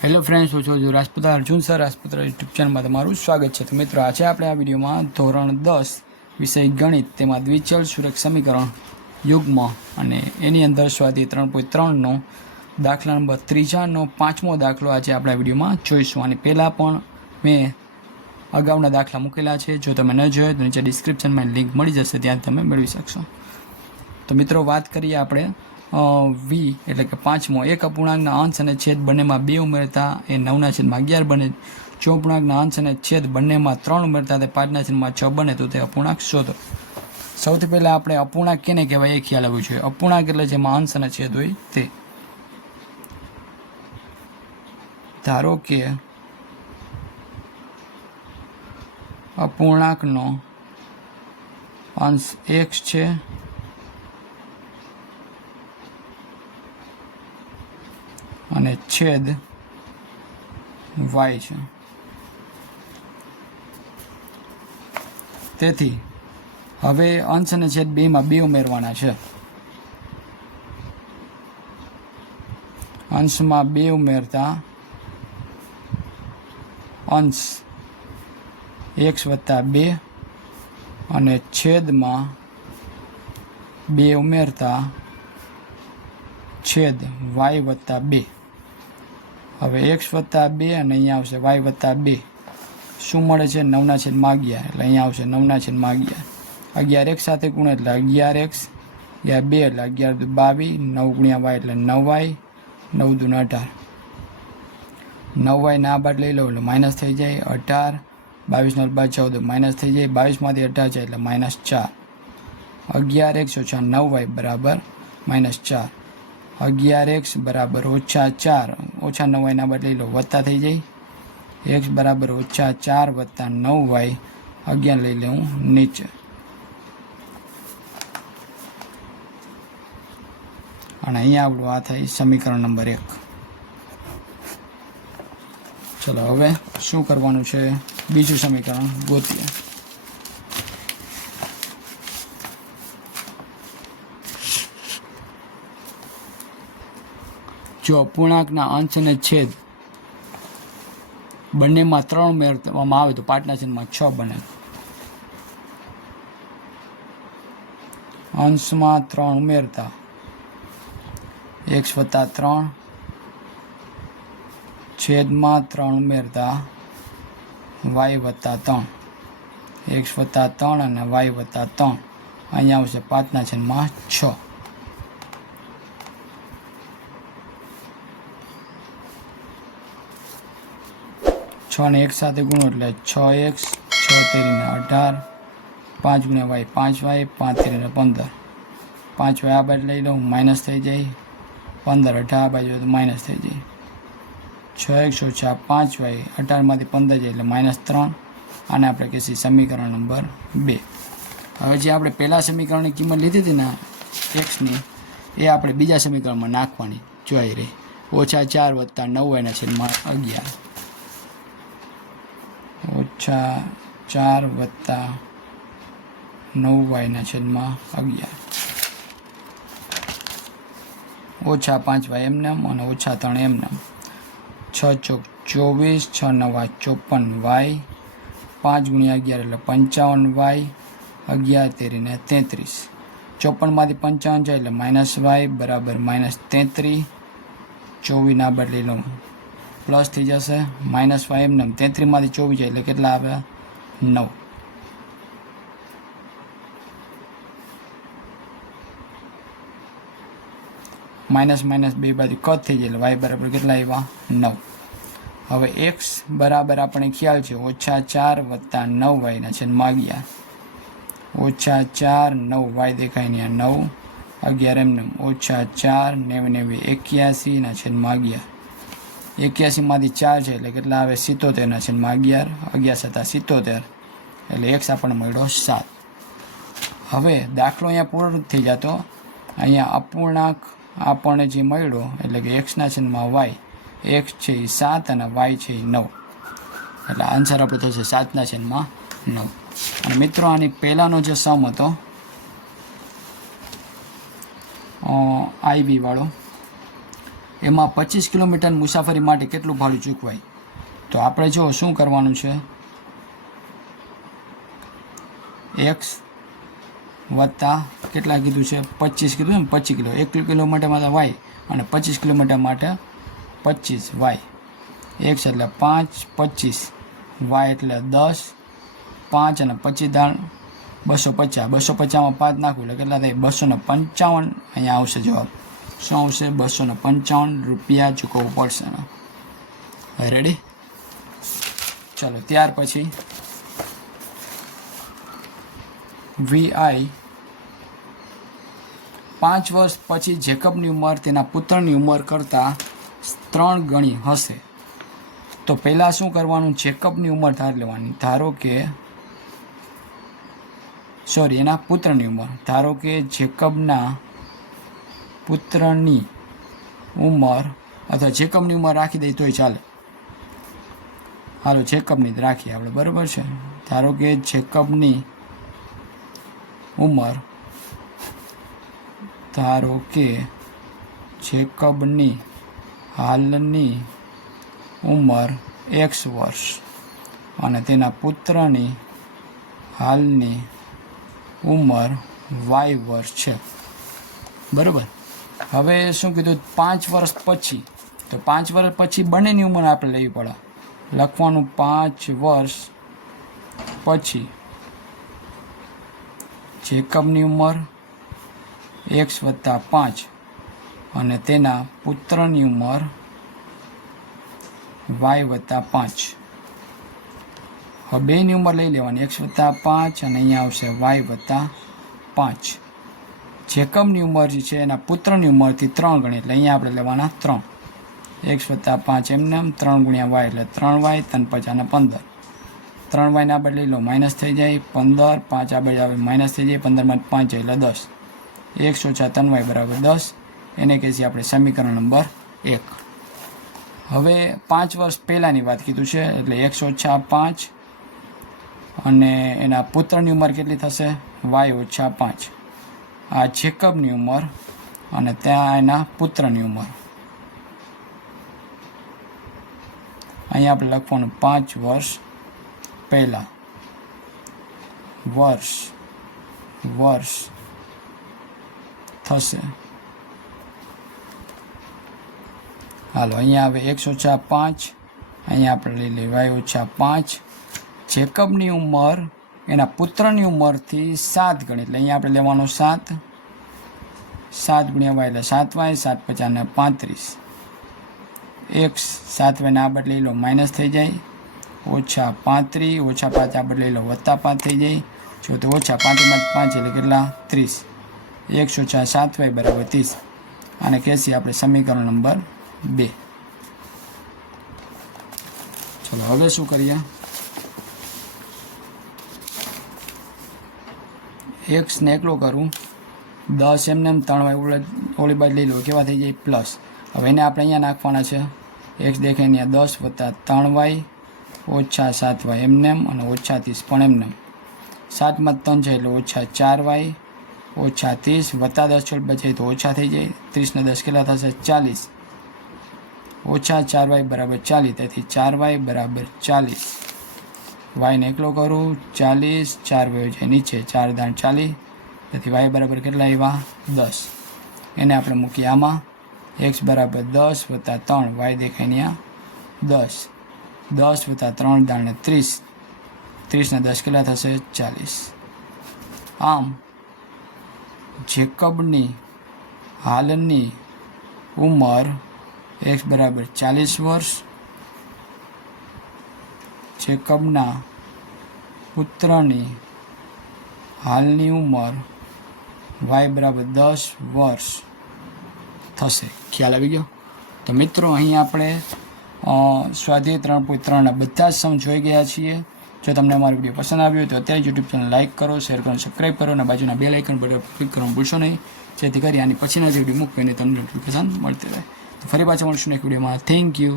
Hello friends, હું છું Rajput Arjun sir Rajput YouTube ચેનલમાં તમારું સ્વાગત છે. તો મિત્રો, આજે આપણે આ વિડીયોમાં ધોરણ 10 વિષય ગણિત તેમાં દ્વિચલ સુરેખ સમીકરણ યુગ્મ અને એની અંદર સ્વાધ્યાય 3.3નો દાખલા નંબર 3નો 5મો દાખલો આજે આપણે આ વિડીયોમાં જોઈશું. અને પહેલાં પણ મેં અગાઉના દાખલા મૂકેલા છે. જો તમે ન જોયો તો નીચે ડિસ્ક્રિપ્શનમાં લિંક મળી જશે, ત્યાં તમે મેળવી શકશો. તો મિત્રો, વાત કરીએ આપણે વી એટલે કે 5મો. એક અપૂર્ણાંકના અંશ અને છેદ બંનેમાં 2 ઉમેરતા એ 9/11 બને. જો અપૂર્ણાંકના અંશ અને છેદ બંનેમાં 3 ઉમેરતા તે 5/6 બને તો તે અપૂર્ણાંક શોધો. સૌથી પહેલાં આપણે અપૂર્ણાંક કેને કહેવાય એ ખ્યાલ આવવો જોઈએ. અપૂર્ણાંક એટલે જેમાં અંશ અને છેદ હોય તે. ધારો કે અપૂર્ણાંકનો અંશ x છે અને છેદ y છે. તેથી હવે અંશ અને છેદ બેમાં 2 ઉમેરવાના છે. અંશમાં 2 ઉમેરતા અંશ x + 2 અને છેદમાં 2 ઉમેરતા છેદ y + 2. હવે x + 2 અને અહીંયા આવશે y + 2. શું મળે છે? 9/11. એટલે અહીંયા આવશે 9/11. 11x સાથે ગુણ એટલે 11x, 2 એટલે 11 × 22, 9 × y એટલે 9y, 9 × 18. 9y ના બાદ લઈ લો એટલે માઇનસ થઈ જાય 18. 22 × 14 માઇનસ થઈ જાય. 22માંથી 18 જાય એટલે -4. 11x - 9y બરાબર -4. 11x બરાબર -4. ઓછા 9y ના બાદ લઈ લો વત્તા થઈ જાય. x બરાબર -4 + 9y. 11 લઈ લઉં નીચે. અને અહીંયા આપણું આ થાય સમીકરણ નંબર 1. ચલો, હવે શું કરવાનું છે? બીજું સમીકરણ ગોતીએ. જો અપૂર્ણાંકના અંશ અને છેદ બંનેમાં 3 ઉમેરવામાં આવે તો 5/6 બને. અંશમાં 3 ઉમેરતા x + 3, છેદમાં 3 ઉમેરતા y + 3. x + 3 અને y + 3. અહીંયા આવશે 5/6. ને 1 સાથે ગુણો એટલે 6x, 6 તેરીને 18, 5 × y 5y, 5 તેરીને 15. 5y આ બાજુ લઈ લઉં માઇનસ થઈ જાય. 15 18 આ બાજુ તો માઇનસ થઈ જાય. 6x - 5y, 18માંથી 15 જાય એટલે -3. આને આપણે કહીએ સમીકરણ નંબર 2. હવે જે આપણે પહેલા સમીકરણની કિંમત લીધી હતી ને xની, એ આપણે બીજા સમીકરણમાં નાખવાની જોઈ રહી. -4 + 9y/11. -4 + 9y/11. -5y એમનેમ અને -3 એમનેમ. 6 × 24, 6 × 9 = 54y, 5 × 11 એટલે 55y, 11 તેરીને 33. 54માંથી 55 જાય એટલે -y બરાબર -33. 24 ના બદલી લઉં પ્લસ થઈ જશે. -y એમનેમ. 33માંથી 24 જાય એટલે કેટલા આવે? 9. - બે બાજુ કટ થઈ જાય એટલે y બરાબર કેટલા આવ્યા? 9. હવે x બરાબર આપણે ખ્યાલ છે -4 + 9y/11. -4 9y દેખાય ને 9, 11 એમનેમ. -4 90 81/11. 81માંથી 4 છે એટલે કેટલા આવે? 77/11. 11 × 7 = 77. એટલે x આપણને મળ્યો 7. હવે દાખલો અહીંયા પૂર્ણ થઈ જતો. અહીંયા અપૂર્ણાંક આપણને જે મળ્યો એટલે કે x/y. x છે એ 7 અને y છે એ 9. એટલે આન્સર આપણો થશે 7/9. અને મિત્રો, આની પહેલાંનો જે સમ હતો IB વાળો, એમાં 25 કિલોમીટર મુસાફરી માટે કેટલું ભાડું ચૂકવાય? તો આપણે જો શું કરવાનું છે, એક્સ વત્તા કેટલા કીધું છે, 25 કીધું ને, 25 કિલો, 1 કિલોમીટર માટે વાય અને 25 કિલોમીટર માટે 25 વાય. એક્સ એટલે 5, 25 વાય એટલે 10, 5 અને 25 દાણ 250. 250માં 5 નાખવું એટલે કેટલા થાય? 255. અહીંયા આવશે જવાબ. શું આવશે? 255 રૂપિયા ચૂકવવું પડશે. રેડી? ચાલો, ત્યાર પછી વીઆઈ 5 વર્ષ પછી જેકબની ઉંમર તેના પુત્રની ઉંમર કરતાં 3 ગણી હશે. તો પહેલાં શું કરવાનું? જેકબની ઉંમર ધાર લેવાની. ધારો કે એના પુત્રની ઉંમર. ધારો કે જેકબના પુત્રની ઉંમર, અથવા જેકબની ઉંમર રાખી દઈએ તોય ચાલે. હાલો, જેકબની જ રાખીએ આપણે, બરાબર છે. ધારો કે જેકબની ઉંમર, ધારો કે જેકબની હાલની ઉંમર x વર્ષ અને તેના પુત્રની હાલની ઉંમર y વર્ષ છે, બરાબર. હવે શું કીધું? 5 વર્ષ પછી. તો 5 વર્ષ પછી બંનેની ઉંમર આપણે લેવી પડે. લખવાનું 5 વર્ષ પછી જેકબની ઉંમર x વત્તા 5 અને તેના પુત્રની ઉંમર y વત્તા 5. હવે બેની ઉંમર લઈ લેવાની, x વત્તા 5 અને અહીંયા આવશે y વત્તા 5. જેકબની ઉંમર જે છે એના પુત્રની ઉંમરથી 3 ગણી, એટલે અહીંયા આપણે લેવાના 3. x વત્તા 5 એમને 3 ગુણ્યા y એટલે 3y, 3 5 અને 15. 3y ને આપણે લઈ લો, માઇનસ થઈ જાય 15, 5 આપણે આવે માઇનસ થઈ જાય 15 માં 5 જાય એટલે 10. x ઓછા 3y બરાબર 10. એને કહીએ છીએ આપણે સમીકરણ નંબર 1. હવે 5 વર્ષ પહેલાંની વાત કીધું છે, એટલે x ઓછા 5 અને એના પુત્રની ઉંમર કેટલી થશે? y ઓછા 5. આ જેકબની ઉંમર અને ત્યાં એના પુત્રની ઉંમર. અહીંયા આપણે લખવાનું 5 વર્ષ પહેલાં. વર્ષ થશે. હાલો, અહીંયા હવે x ઓછા 5, અહીંયા આપણે લઈ લઈએ y ઓછા 5. જેકબની ઉંમર એના પુત્રની ઉંમરથી 7 ગણી, એટલે અહીંયા આપણે લેવાનો 7. 7 ગુણ્યા y એટલે 7y, 7 50 ને 35. x 7y ને આ બદલે લઈ લો, માઇનસ થઈ જાય ઓછા 35, ઓછા 5 આ બદલે લઈ લો, વત્તા 5 થઈ જાય. જો તો ઓછા 5 માં 5 એટલે કેટલા? 30. x ઓછા 7y બરાબર 30. આને કહેશી આપણે સમીકરણ નંબર 2. ચલો, હવે શું કરીએ? x ને એકલો કરું, 10 એમને 3y ઓલી બાજુ લઈ લો, કેવા થઈ જાય? પ્લસ. હવે એને આપણે અહીંયા નાખવાના છે. x દેખાય અહીંયા 10 વત્તા 3y ઓછા 7y એમને અને ઓછા 30 પણ એમને. 7 માં 3 જાય એટલે ઓછા 4y ઓછા 30 વત્તા 10 છોડ બચાય તો ઓછા થઈ જાય. 30 ને 10 કેટલા થશે? 40. ઓછા 4y બરાબર 40, તેથી 4y બરાબર 40. y ને એકલો કરું, 40, 4y છે નીચે, 4 દાણ 40, તેથી y બરાબર કેટલા આવ્યા? 10. એને આપણે મૂકીએ આમાં. x બરાબર 10 વત્તા 3, y દેખાય અહીંયા 10. 10 વત્તા 3 દાણ 30. 30 ને 10 કેટલા થશે? 40. આમ જેકબની હાલની ઉંમર x બરાબર 40 વર્ષ, જેકબના પુત્રની હાલની ઉંમર y બરાબર 10 વર્ષ થશે. ખ્યાલ આવી ગયો? તો મિત્રો, અહીં આપણે સ્વાધ્યાય 3.3ના બધા જ સમ જોઈ ગયા છીએ. જો તમને અમારો વિડીયો પસંદ આવ્યો હોય તો અત્યારે યુટ્યુબ ચેનલ લાઇક કરો, શેર કરો, સબસ્ક્રાઈબ કરો અને બાજુના બેલ આઇકન પર ક્લિક કરવાનું ભૂલશો નહીં, જેથી કરી આની પછીના જે વિડીયો મૂકીને તમને નોટિફિકેશન મળતી રહે. તો ફરી પાછા મળશું એક વિડીયોમાં. Thank you.